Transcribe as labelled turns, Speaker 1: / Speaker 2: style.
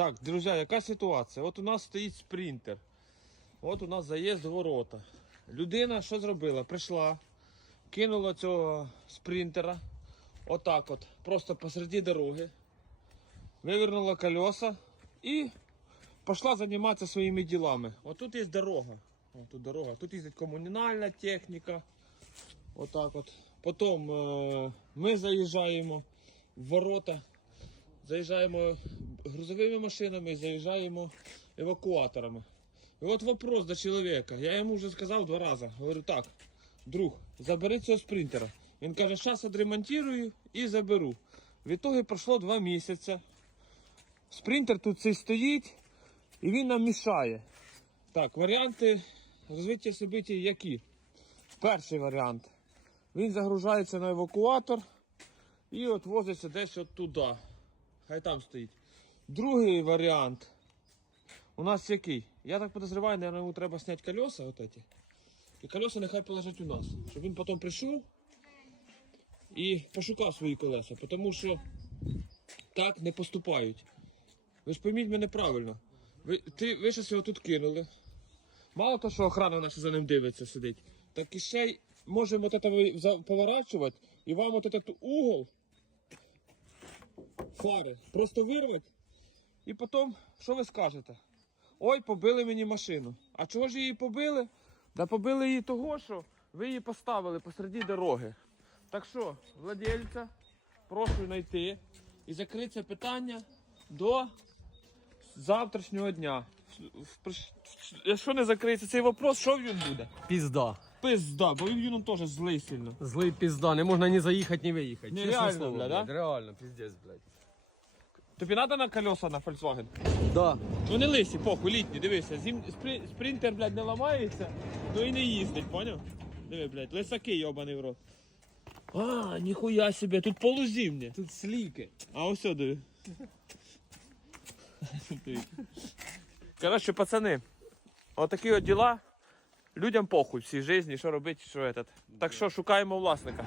Speaker 1: Так, друзі, яка ситуація? От у нас стоїть спринтер. От у нас заїзд в ворота. Людина що зробила? Прийшла, кинула цього спринтера. Отак от, просто посереді дороги. Вивернула колеса і пішла займатися своїми ділами. От тут є дорога. От тут дорога. Тут їздить комунальна техніка. Отак от. Потім е, ми заїжджаємо в ворота. Заїжджаємо грузовими машинами, заїжджаємо евакуаторами. І от вопрос до чоловіка. Я йому вже сказав два рази. Говорю, так, друг, забери цього спринтера. Він каже, зараз відремонтую і заберу. В ітогі пройшло два місяці. Спринтер тут цей стоїть і він нам мішає. Так, варіанти розвиття событий які? Перший варіант. Він загружається на евакуатор і от возиться десь от туди. Хай там стоїть. Другий варіант. У нас який? Я так подозреваю, наверное, йому треба зняти колеса вот эти. І колеса нехай полежать у нас. Щоб він потім прийшов і пошукав свої колеса. Тому що так не поступають. Ви ж пойміть мене правильно. Ви, ти, ви щось його тут кинули. Мало того, що охрана наша за ним дивиться, сидить, так і ще й можемо от це поворачувати і вам от этот угол фари просто вирвати. І потім, що ви скажете? Ой, побили мені машину. А чого ж її побили? Да побили її того, що ви її поставили посереді дороги. Так що, владельця, прошу знайти і закрити питання до завтрашнього дня. Якщо не закриється цей вопрос, що він буде?
Speaker 2: Пізда.
Speaker 1: Пизда, бо він юном теж злий сильно.
Speaker 2: Злий пізда, не можна ні заїхати, ні виїхати. Чесне
Speaker 1: реально,
Speaker 2: слово,
Speaker 1: бля, да?
Speaker 2: Реально, піздець, блядь.
Speaker 1: Тобі треба на колеса на Volkswagen?
Speaker 2: Да.
Speaker 1: Ну не лисі, похуй, літні, дивися. Зім... Спри... Спринтер, блядь, не ламається, ну і не їздить, поняв? Диви, блядь, лисаки йобаний в рот. А, ніхуя себе, тут полузимні.
Speaker 2: Тут сліки.
Speaker 1: А ось диви. Коротше, пацани, отакі от діла. Людям похуй всій житті, що робити, що этот. Так що шукаємо власника.